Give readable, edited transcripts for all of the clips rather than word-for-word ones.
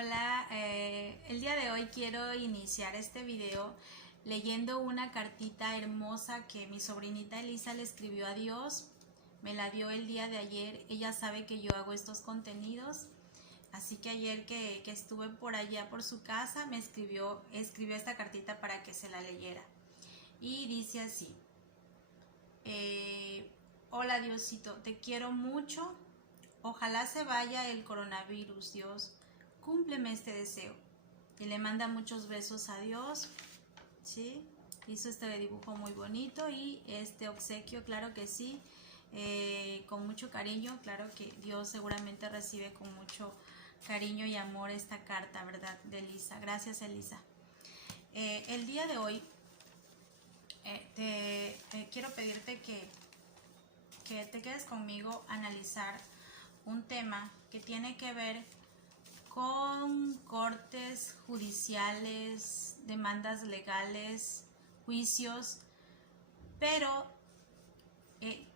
Hola, el día de hoy quiero iniciar este video leyendo una cartita hermosa que mi sobrinita Elisa le escribió a Dios. Me la dio el día de ayer. Ella sabe que yo hago estos contenidos, así que ayer que estuve por allá por su casa me escribió esta cartita para que se la leyera. Y dice así: hola Diosito, te quiero mucho. Ojalá se vaya el coronavirus, Dios. Cúmpleme este deseo. Y le manda muchos besos a Dios. ¿Sí? Hizo este dibujo muy bonito y este obsequio, claro que sí. Con mucho cariño, claro que Dios seguramente recibe con mucho cariño y amor esta carta, ¿verdad? De Elisa. Gracias, Elisa. El día de hoy quiero pedirte que te quedes conmigo a analizar un tema que tiene que ver con cortes judiciales, demandas legales, juicios, pero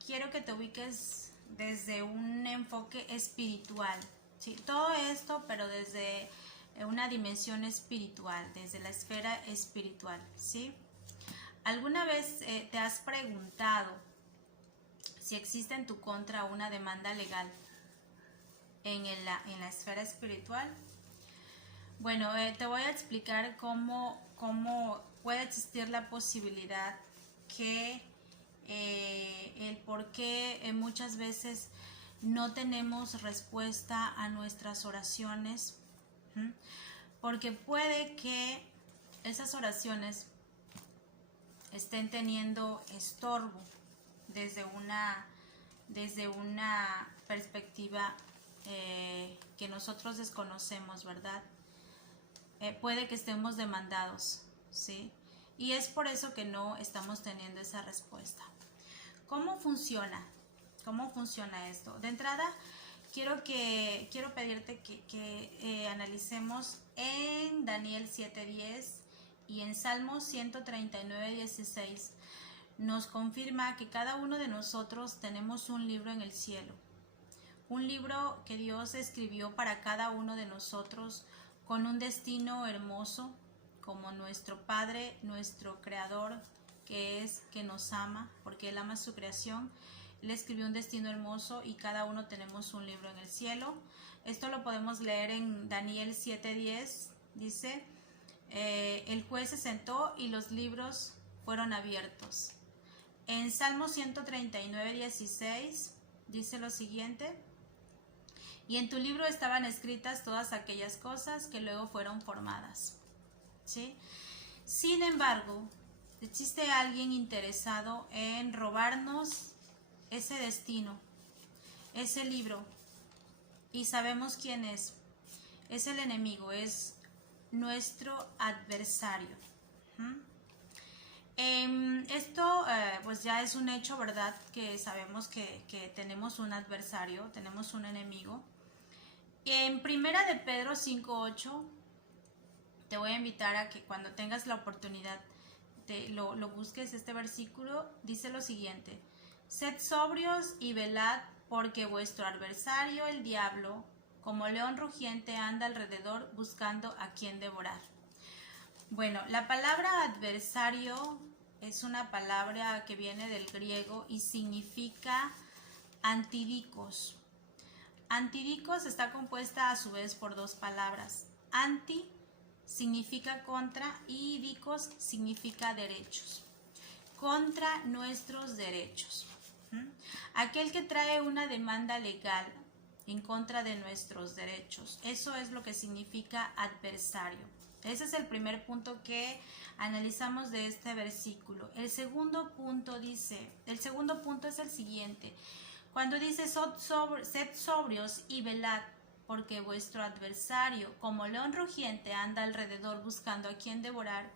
quiero que te ubiques desde un enfoque espiritual, ¿sí? Todo esto, pero desde una dimensión espiritual, desde la esfera espiritual, ¿sí? ¿Alguna vez te has preguntado si existe en tu contra una demanda legal en la esfera espiritual? Bueno, te voy a explicar cómo puede existir la posibilidad que el por qué muchas veces no tenemos respuesta a nuestras oraciones, porque puede que esas oraciones estén teniendo estorbo desde una perspectiva que nosotros desconocemos, ¿verdad? Puede que estemos demandados, ¿sí? Y es por eso que no estamos teniendo esa respuesta. ¿Cómo funciona? ¿Cómo funciona esto? De entrada, quiero pedirte que analicemos en Daniel 7:10 y en Salmos 139:16. Nos confirma que cada uno de nosotros tenemos un libro en el cielo. Un libro que Dios escribió para cada uno de nosotros con un destino hermoso, como nuestro Padre, nuestro Creador, que nos ama, porque Él ama su creación. Él escribió un destino hermoso y cada uno tenemos un libro en el cielo. Esto lo podemos leer en Daniel 7:10. Dice, el juez se sentó y los libros fueron abiertos. En Salmo 139:16 dice lo siguiente: y en tu libro estaban escritas todas aquellas cosas que luego fueron formadas, ¿sí? Sin embargo, existe alguien interesado en robarnos ese destino, ese libro, y sabemos quién es. Es el enemigo, es nuestro adversario. Esto pues ya es un hecho, ¿verdad? Que sabemos que tenemos un adversario, tenemos un enemigo. En Primera de Pedro 5:8 te voy a invitar a que cuando tengas la oportunidad lo busques. Este versículo dice lo siguiente: sed sobrios y velad, porque vuestro adversario el diablo, como león rugiente, anda alrededor buscando a quien devorar. Bueno, la palabra adversario es una palabra que viene del griego y significa antidicos. Antidicos está compuesta a su vez por dos palabras. Anti significa contra y dicos significa derechos. Contra nuestros derechos. Aquel que trae una demanda legal en contra de nuestros derechos. Eso es lo que significa adversario. Ese es el primer punto que analizamos de este versículo. El segundo punto es el siguiente. Cuando dice sed sobrios y velad, porque vuestro adversario, como león rugiente, anda alrededor buscando a quien devorar,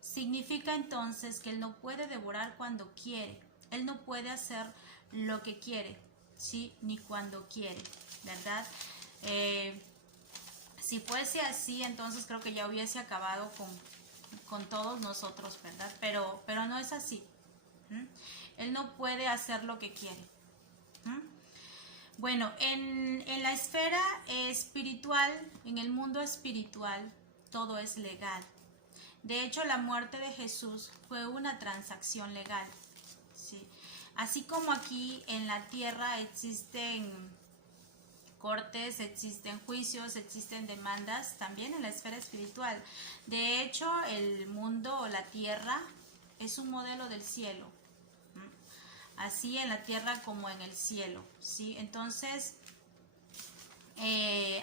significa entonces que él no puede devorar cuando quiere. Él no puede hacer lo que quiere, ¿sí? Ni cuando quiere, ¿verdad? Si fuese así, entonces creo que ya hubiese acabado con todos nosotros, ¿verdad? Pero no es así. Él no puede hacer lo que quiere. Bueno, en la esfera espiritual, en el mundo espiritual, todo es legal. De hecho, la muerte de Jesús fue una transacción legal, ¿sí? Así como aquí en la tierra existen cortes, existen juicios, existen demandas, también en la esfera espiritual. De hecho, el mundo o la tierra es un modelo del cielo, así en la tierra como en el cielo, ¿sí? Entonces,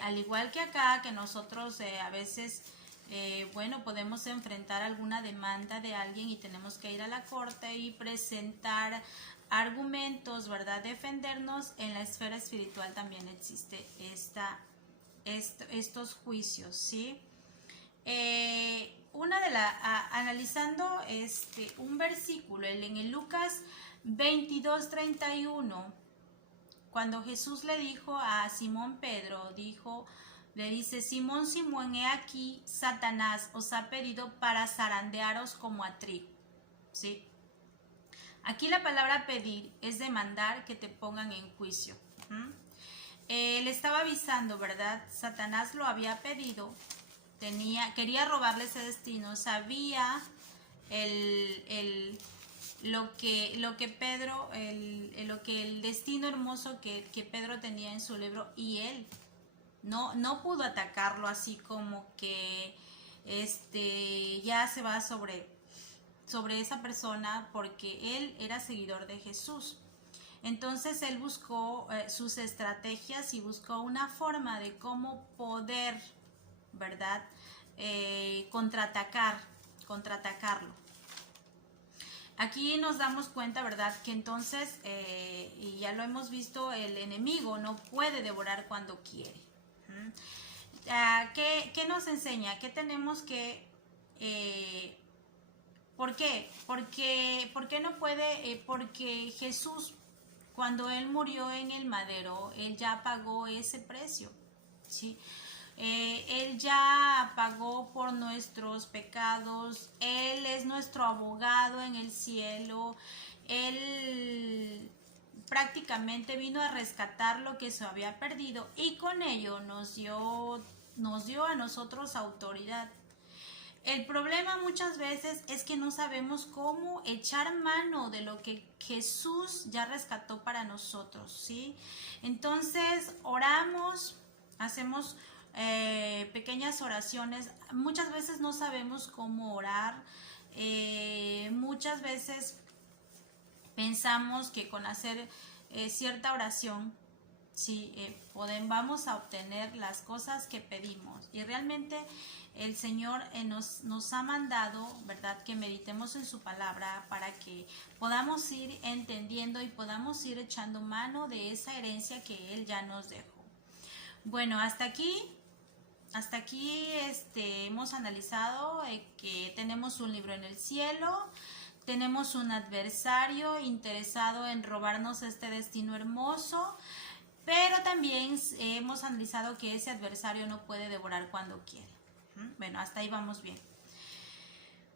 al igual que acá, que nosotros a veces, bueno, podemos enfrentar alguna demanda de alguien y tenemos que ir a la corte y presentar argumentos, ¿verdad? Defendernos. En la esfera espiritual también existe estos juicios, ¿sí? Analizando un versículo en el Lucas 22:31, cuando Jesús le dijo a Simón Pedro, le dice: Simón, Simón, he aquí, Satanás os ha pedido para zarandearos como a trigo, ¿sí? Aquí la palabra pedir es demandar que te pongan en juicio. Le estaba avisando, ¿verdad? Satanás lo había pedido, quería robarle ese destino, sabía lo que Pedro, el destino hermoso que Pedro tenía en su libro, y él no pudo atacarlo así como que ya se va sobre esa persona, porque él era seguidor de Jesús. Entonces él buscó sus estrategias y buscó una forma de cómo poder, ¿verdad? Contraatacarlo. Aquí nos damos cuenta, ¿verdad? Que entonces, y ya lo hemos visto, el enemigo no puede devorar cuando quiere. ¿Qué nos enseña? ¿Qué tenemos que... ¿Por qué? ¿Por qué no puede? Porque Jesús, cuando Él murió en el madero, Él ya pagó ese precio, ¿sí? Él ya pagó por nuestros pecados, Él es nuestro abogado en el cielo, Él prácticamente vino a rescatar lo que se había perdido y con ello nos dio a nosotros autoridad. El problema muchas veces es que no sabemos cómo echar mano de lo que Jesús ya rescató para nosotros, ¿sí? Entonces oramos, hacemos pequeñas oraciones. Muchas veces no sabemos cómo orar. Muchas veces pensamos que con hacer cierta oración, sí, vamos a obtener las cosas que pedimos. Y realmente el Señor nos ha mandado, ¿verdad?, que meditemos en su palabra para que podamos ir entendiendo y podamos ir echando mano de esa herencia que Él ya nos dejó. Bueno, hasta aquí hemos analizado que tenemos un libro en el cielo, tenemos un adversario interesado en robarnos este destino hermoso, pero también hemos analizado que ese adversario no puede devorar cuando quiere. Bueno, hasta ahí vamos bien.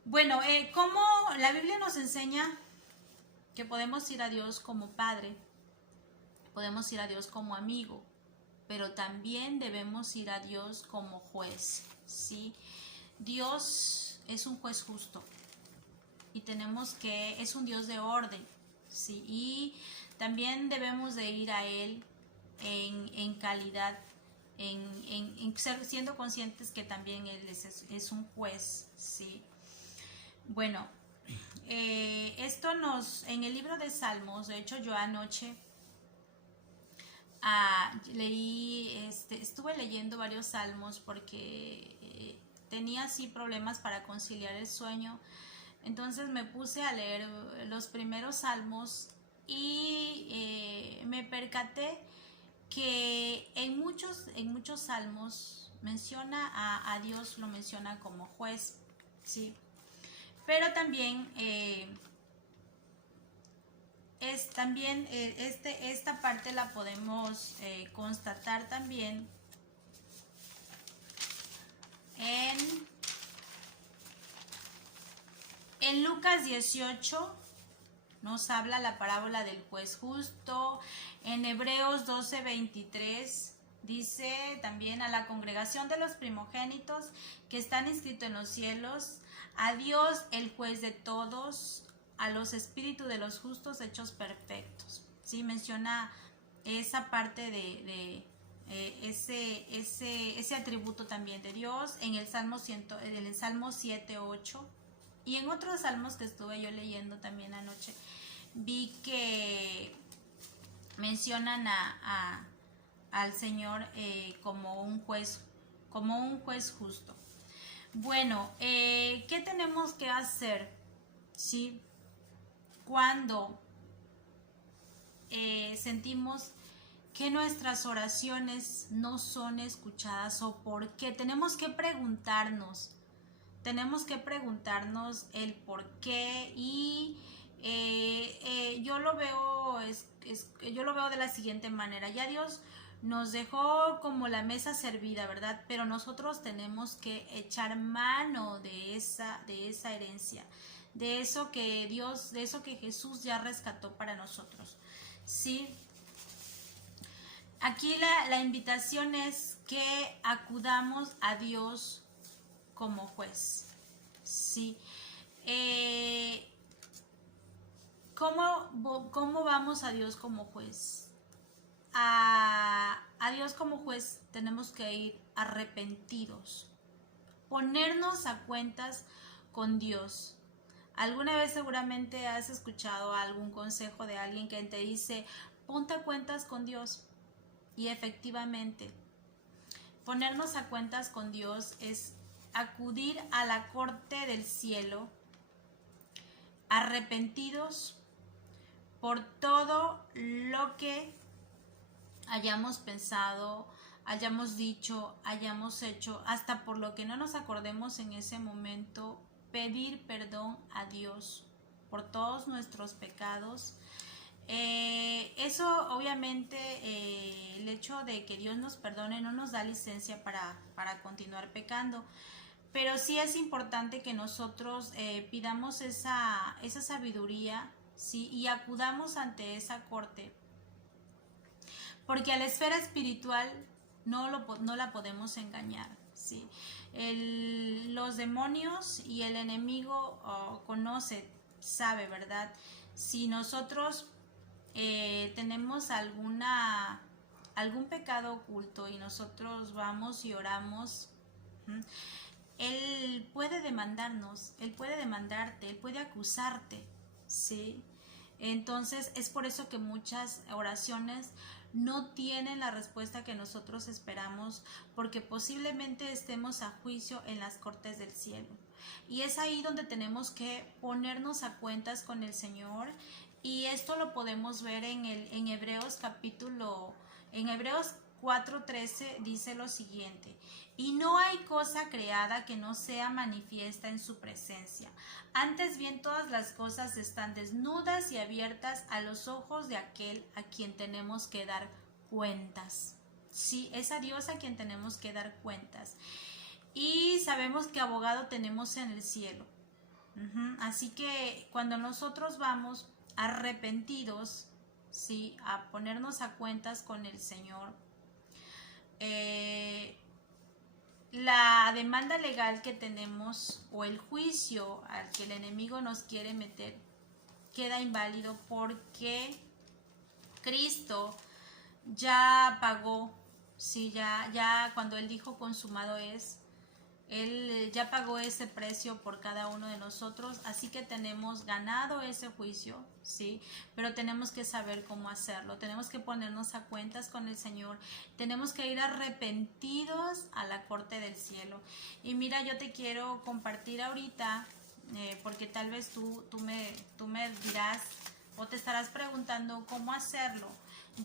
Bueno, ¿cómo la Biblia nos enseña que podemos ir a Dios como Padre? Podemos ir a Dios como amigo, pero también debemos ir a Dios como juez, ¿sí? Dios es un juez justo y es un Dios de orden, ¿sí? Y también debemos de ir a Él en calidad, siendo conscientes que también Él es un juez, ¿sí? Bueno, esto en el libro de Salmos, de hecho yo anoche estuve leyendo varios salmos porque tenía así problemas para conciliar el sueño. Entonces me puse a leer los primeros salmos y me percaté que en muchos salmos menciona a Dios, lo menciona como juez, ¿sí? Pero también esta parte la podemos constatar también en Lucas 18, nos habla la parábola del juez justo. En Hebreos 12:23 dice también: a la congregación de los primogénitos que están inscritos en los cielos, a Dios el juez de todos, a los espíritus de los justos hechos perfectos. Sí, menciona esa parte de ese atributo también de Dios en el Salmo 7:8. Y en otros salmos que estuve yo leyendo también anoche, vi que mencionan al Señor como un juez justo. Bueno, ¿qué tenemos que hacer? ¿Sí? Cuando sentimos que nuestras oraciones no son escuchadas, o por qué. Tenemos que preguntarnos el por qué. Y yo lo veo de la siguiente manera: ya Dios nos dejó como la mesa servida, ¿verdad? Pero nosotros tenemos que echar mano de esa herencia, de eso que Jesús ya rescató para nosotros, ¿sí? Aquí la invitación es que acudamos a Dios como juez, ¿sí? ¿Cómo vamos a Dios como juez? A Dios como juez tenemos que ir arrepentidos, ponernos a cuentas con Dios. Alguna vez seguramente has escuchado algún consejo de alguien que te dice: ponte a cuentas con Dios. Y efectivamente, ponernos a cuentas con Dios es acudir a la corte del cielo arrepentidos por todo lo que hayamos pensado, hayamos dicho, hayamos hecho, hasta por lo que no nos acordemos en ese momento, pedir perdón a Dios por todos nuestros pecados. Eso obviamente, el hecho de que Dios nos perdone no nos da licencia para continuar pecando, pero sí es importante que nosotros pidamos esa sabiduría, ¿sí? Y acudamos ante esa corte, porque a la esfera espiritual no la podemos engañar, ¿sí? Los demonios y el enemigo conoce, sabe, ¿verdad? Si nosotros tenemos algún pecado oculto y nosotros vamos y oramos, Él puede demandarnos, Él puede demandarte, Él puede acusarte, ¿sí? Entonces es por eso que muchas oraciones no tienen la respuesta que nosotros esperamos, porque posiblemente estemos a juicio en las cortes del cielo. Y es ahí donde tenemos que ponernos a cuentas con el Señor. Y esto lo podemos ver en Hebreos 4:13 dice lo siguiente: y no hay cosa creada que no sea manifiesta en su presencia. Antes bien, todas las cosas están desnudas y abiertas a los ojos de aquel a quien tenemos que dar cuentas. Sí, es a Dios a quien tenemos que dar cuentas. Y sabemos que abogado tenemos en el cielo. Así que cuando nosotros vamos arrepentidos, ¿sí?, a ponernos a cuentas con el Señor, la demanda legal que tenemos o el juicio al que el enemigo nos quiere meter queda inválido, porque Cristo ya pagó, sí, ya cuando Él dijo consumado es, Él ya pagó ese precio por cada uno de nosotros, así que tenemos ganado ese juicio, ¿sí? Pero tenemos que saber cómo hacerlo, tenemos que ponernos a cuentas con el Señor, tenemos que ir arrepentidos a la corte del cielo. Y mira, yo te quiero compartir ahorita, porque tal vez tú me dirás o te estarás preguntando cómo hacerlo.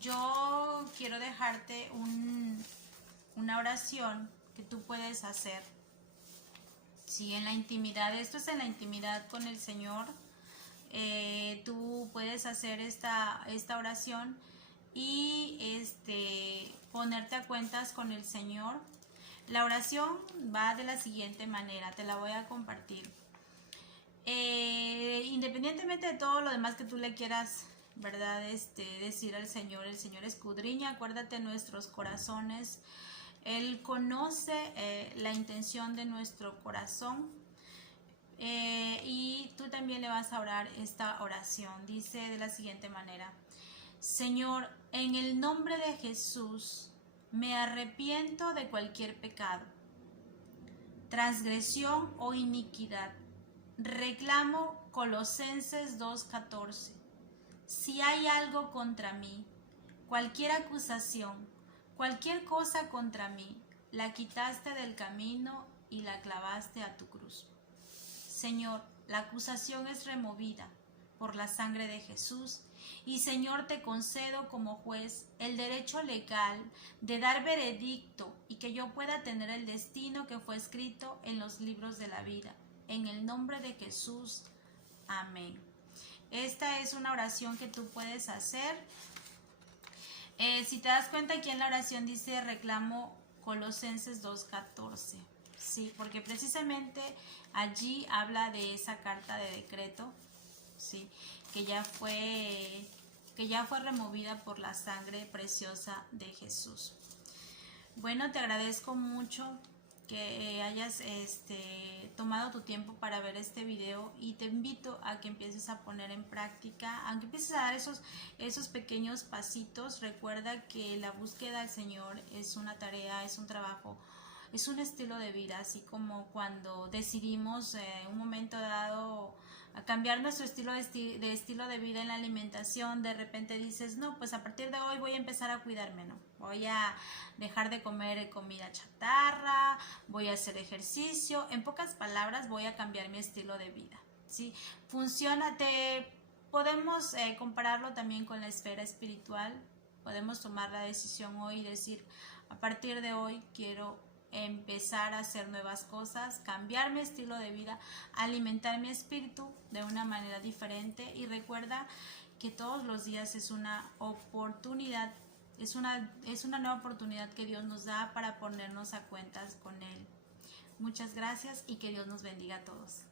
Yo quiero dejarte una oración que tú puedes hacer. Sí, en la intimidad, esto es en la intimidad con el Señor. Tú puedes hacer esta oración y ponerte a cuentas con el Señor. La oración va de la siguiente manera, te la voy a compartir. Independientemente de todo lo demás que tú le quieras, ¿verdad? Decir al Señor, el Señor escudriña, acuérdate, nuestros corazones. Él conoce la intención de nuestro corazón. Y tú también le vas a orar esta oración. Dice de la siguiente manera: Señor, en el nombre de Jesús, me arrepiento de cualquier pecado, transgresión o iniquidad. Reclamo Colosenses 2:14. Si hay algo contra mí, cualquier acusación, cualquier cosa contra mí, la quitaste del camino y la clavaste a tu cruz. Señor, la acusación es removida por la sangre de Jesús y, Señor, te concedo como juez el derecho legal de dar veredicto y que yo pueda tener el destino que fue escrito en los libros de la vida. En el nombre de Jesús. Amén. Esta es una oración que tú puedes hacer. Si te das cuenta, aquí en la oración dice reclamo Colosenses 2:14. Sí, porque precisamente allí habla de esa carta de decreto, sí, que ya fue removida por la sangre preciosa de Jesús. Bueno, te agradezco mucho que hayas tomado tu tiempo para ver este video y te invito a que empieces a poner en práctica, aunque empieces a dar esos pequeños pasitos. Recuerda que la búsqueda del Señor es una tarea, es un trabajo, es un estilo de vida, así como cuando decidimos en un momento dado a cambiar nuestro estilo de vida en la alimentación. De repente dices, no, pues a partir de hoy voy a empezar a cuidarme, ¿no? Voy a dejar de comer comida chatarra, voy a hacer ejercicio. En pocas palabras, voy a cambiar mi estilo de vida, ¿sí? Funciona, podemos compararlo también con la esfera espiritual. Podemos tomar la decisión hoy y decir, a partir de hoy quiero empezar a hacer nuevas cosas, cambiar mi estilo de vida, alimentar mi espíritu de una manera diferente. Y recuerda que todos los días es una oportunidad, es una nueva oportunidad que Dios nos da para ponernos a cuentas con Él. Muchas gracias y que Dios nos bendiga a todos.